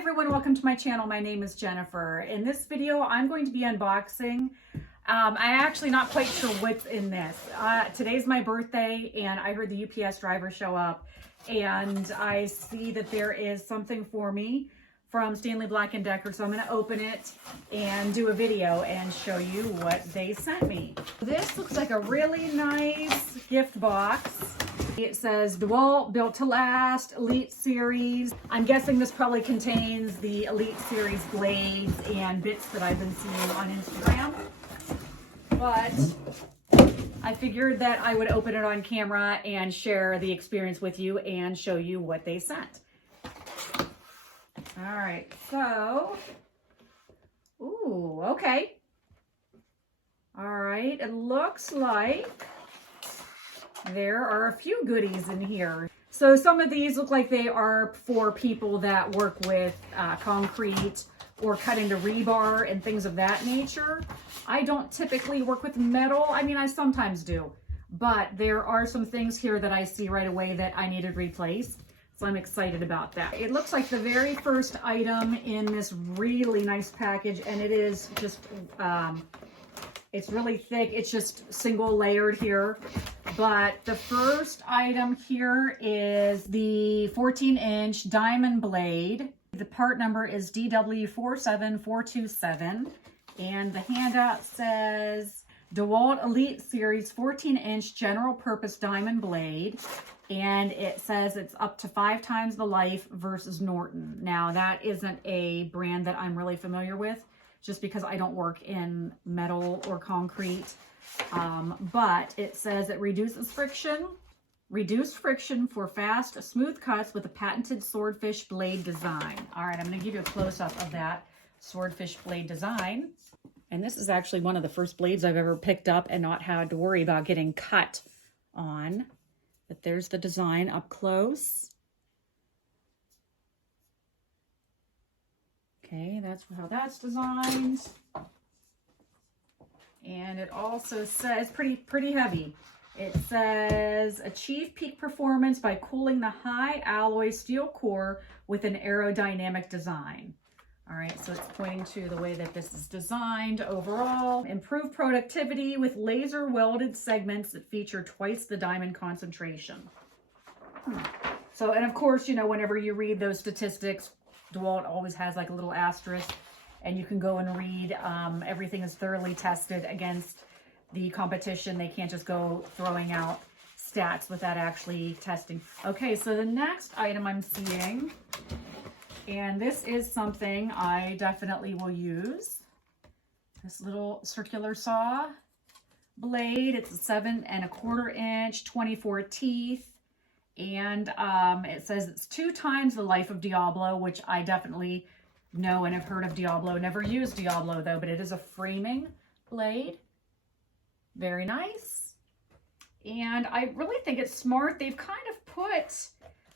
everyone, welcome to my channel. My name is Jennifer. In this video, I'm going to be unboxing. I'm actually not quite sure what's in this. Today's my birthday and I heard the UPS driver show up and I see that there is something for me from Stanley Black & Decker. So I'm going to open it and do a video and show you what they sent me. This looks like a really nice gift box. It says DeWalt, built to last, Elite Series. I'm guessing this probably contains the Elite Series blades and bits that I've been seeing on Instagram. But I figured that I would open it on camera and share the experience with you and show you what they sent. All right, so, ooh, okay. All right, it looks like there are a few goodies in here. So some of these look like they are for people that work with concrete or cut into rebar and things of that nature. I don't typically work with metal. I mean, I sometimes do, but there are some things here that I see right away that I needed replaced. So I'm excited about that. It looks like the very first item in this really nice package, and it is just, it's really thick. It's just single layered here. But the first item here is the 14-inch diamond blade. The part number is DW47427. And the handout says DeWalt Elite Series 14-inch general purpose diamond blade. And it says it's up to 5 times the life versus Norton. Now that isn't a brand that I'm really familiar with, just because I don't work in metal or concrete. But it says it reduced friction for fast, smooth cuts with a patented Swordfish Blade design. All right, I'm going to give you a close-up of that Swordfish Blade design. And this is actually one of the first blades I've ever picked up and not had to worry about getting cut on. But there's the design up close. Okay, that's how that's designed. And it also says, pretty heavy. It says, achieve peak performance by cooling the high alloy steel core with an aerodynamic design. All right, so it's pointing to the way that this is designed overall. Improve productivity with laser welded segments that feature twice the diamond concentration. So, and of course, you know, whenever you read those statistics, DeWalt always has like a little asterisk, and you can go and read everything is thoroughly tested against the competition. They can't just go throwing out stats without actually testing. Okay, so the next item I'm seeing, and this is something I definitely will use. This little circular saw blade. It's a 7 1/4 inch, 24 teeth. And it says it's 2 times the life of Diablo, which I definitely know and have heard of Diablo. Never used Diablo though, but it is a framing blade. Very nice. And I really think it's smart. They've kind of put,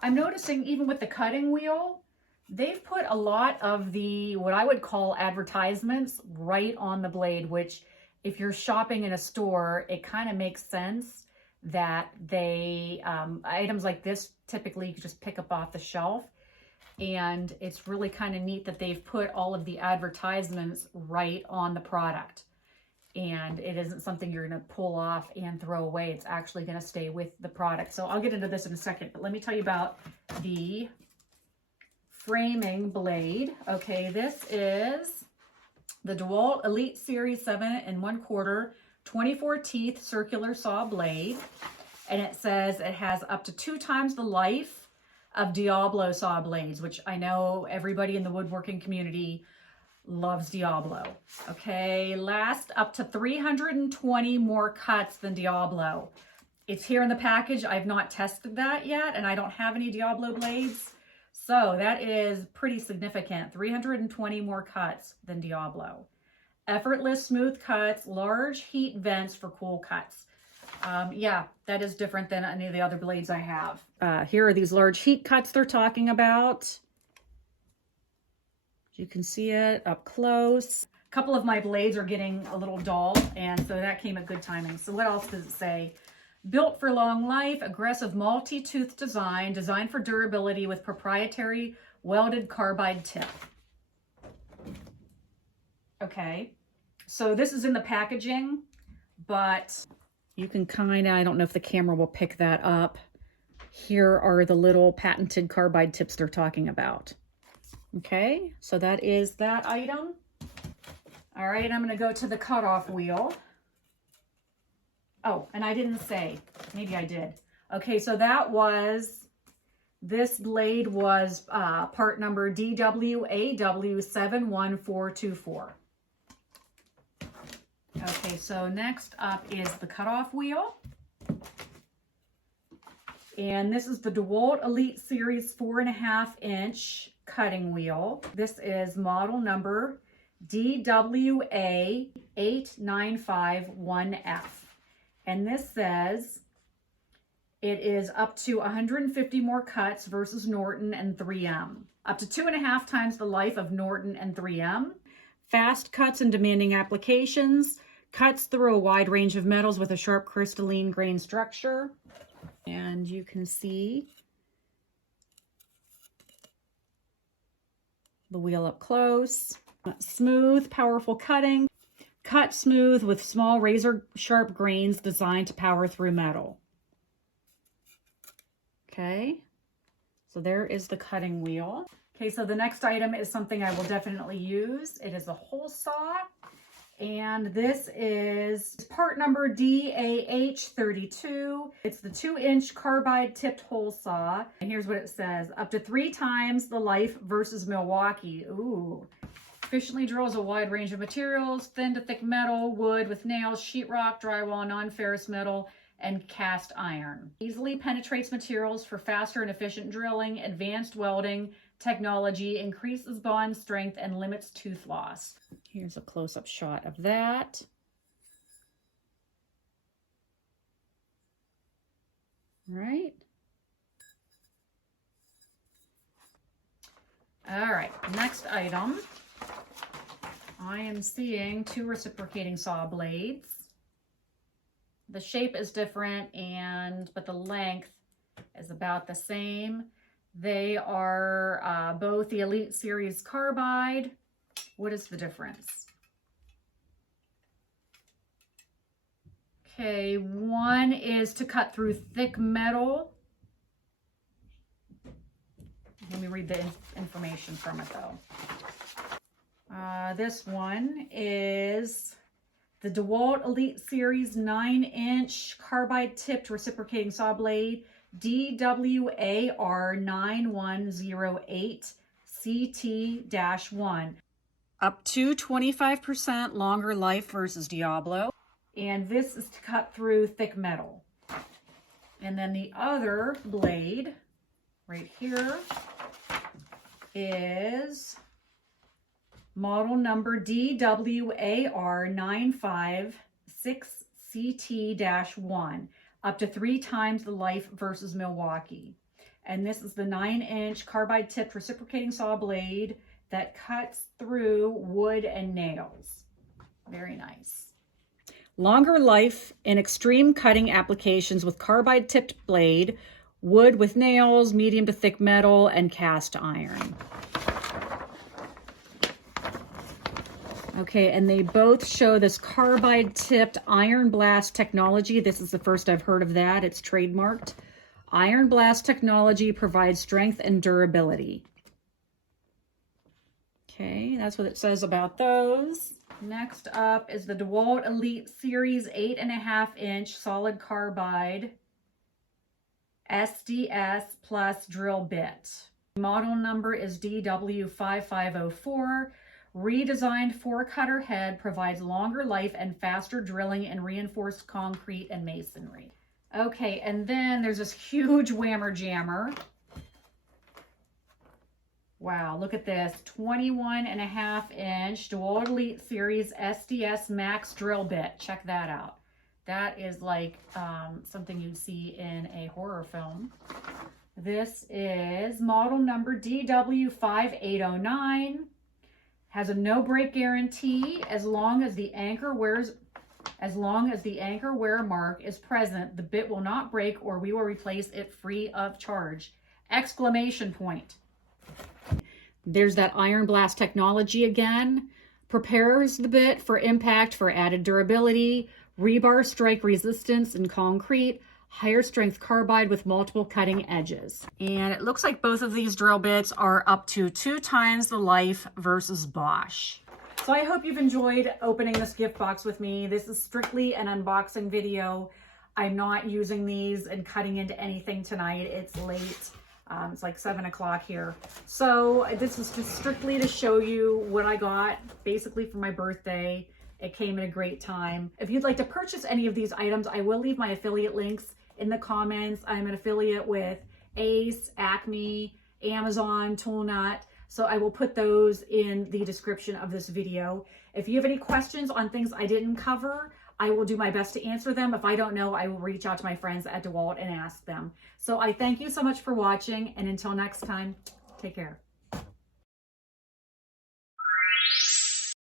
I'm noticing even with the cutting wheel, they've put a lot of the, what I would call advertisements right on the blade, which if you're shopping in a store, it kind of makes sense that they, items like this typically you just pick up off the shelf. And it's really kind of neat that they've put all of the advertisements right on the product. And it isn't something you're going to pull off and throw away. It's actually going to stay with the product. So I'll get into this in a second, but let me tell you about the framing blade. Okay, this is the DeWalt Elite Series 7 1/4 24 teeth circular saw blade. And it says it has up to 2 times the life of Diablo saw blades, which I know everybody in the woodworking community loves Diablo. Okay, last up to 320 more cuts than Diablo. It's here in the package. I've not tested that yet, and I don't have any Diablo blades. So that is pretty significant. 320 more cuts than Diablo. Effortless smooth cuts, large heat vents for cool cuts. Yeah, that is different than any of the other blades I have. Here are these large heat cuts they're talking about. You can see it up close. A couple of my blades are getting a little dull, and so that came at good timing. So what else does it say? Built for long life, aggressive multi-tooth design, designed for durability with proprietary welded carbide tip. Okay, so this is in the packaging, but you can kind of, I don't know if the camera will pick that up. Here are the little patented carbide tips they're talking about. Okay, so that is that item. All right, I'm going to go to the cutoff wheel. Oh, and I didn't say, maybe I did. Okay, so this blade was part number DWAW71424. Okay, so next up is the cutoff wheel. And this is the DeWalt Elite Series 4.5-inch cutting wheel. This is model number DWA8951F. And this says it is up to 150 more cuts versus Norton and 3M. Up to 2.5 times the life of Norton and 3M. Fast cuts and demanding applications. Cuts through a wide range of metals with a sharp crystalline grain structure. And you can see the wheel up close. Smooth, powerful cutting. Cut smooth with small razor sharp grains designed to power through metal. Okay, so there is the cutting wheel. Okay, so the next item is something I will definitely use. It is a hole saw. And this is part number DAH32. It's the 2-inch carbide tipped hole saw. And here's what it says. Up to 3 times the life versus Milwaukee. Ooh. Efficiently drills a wide range of materials, thin to thick metal, wood with nails, sheetrock, drywall, non-ferrous metal, and cast iron. Easily penetrates materials for faster and efficient drilling, advanced welding technology, increases bond strength, and limits tooth loss. Here's a close-up shot of that. Right. All right, next item. I am seeing 2 reciprocating saw blades. The shape is different, but the length is about the same. They are both the Elite Series Carbide. What is the difference? Okay, one is to cut through thick metal. Let me read the information from it though. This one is the DeWalt Elite Series 9-inch carbide tipped reciprocating saw blade, DWAR9108 CT-1. Up to 25% longer life versus Diablo. And this is to cut through thick metal. And then the other blade right here is model number DWAR956 CT-1. Up to 3 times the life versus Milwaukee. And this is the 9-inch carbide tipped reciprocating saw blade that cuts through wood and nails. Very nice. Longer life in extreme cutting applications with carbide tipped blade, wood with nails, medium to thick metal, and cast iron. Okay, and they both show this carbide tipped iron blast technology. This is the first I've heard of that. It's trademarked. Iron blast technology provides strength and durability. Okay, that's what it says about those. Next up is the DeWalt Elite Series 8.5-inch solid carbide SDS plus drill bit. Model number is DW5504. Redesigned 4-cutter head provides longer life and faster drilling in reinforced concrete and masonry. Okay, and then there's this huge whammer jammer. Wow, look at this. 21.5-inch DeWalt Elite Series SDS Max drill bit. Check that out. That is like something you'd see in a horror film. This is model number DW5809. Has a no break guarantee as long as the anchor wear mark is present. The bit will not break or we will replace it free of charge. Exclamation point. There's that Iron Blast technology again. Prepares the bit for impact for added durability, rebar strike resistance in concrete, higher strength carbide with multiple cutting edges. And it looks like both of these drill bits are up to 2 times the life versus Bosch. So I hope you've enjoyed opening this gift box with me. This is strictly an unboxing video. I'm not using these and cutting into anything tonight. It's late. It's like 7 o'clock here. So this is just strictly to show you what I got basically for my birthday. It came at a great time. If you'd like to purchase any of these items, I will leave my affiliate links in the comments. I'm an affiliate with Ace, Acme, Amazon, ToolNut. So I will put those in the description of this video. If you have any questions on things I didn't cover, I will do my best to answer them. If I don't know, I will reach out to my friends at DeWalt and ask them. So I thank you so much for watching, and until next time, take care.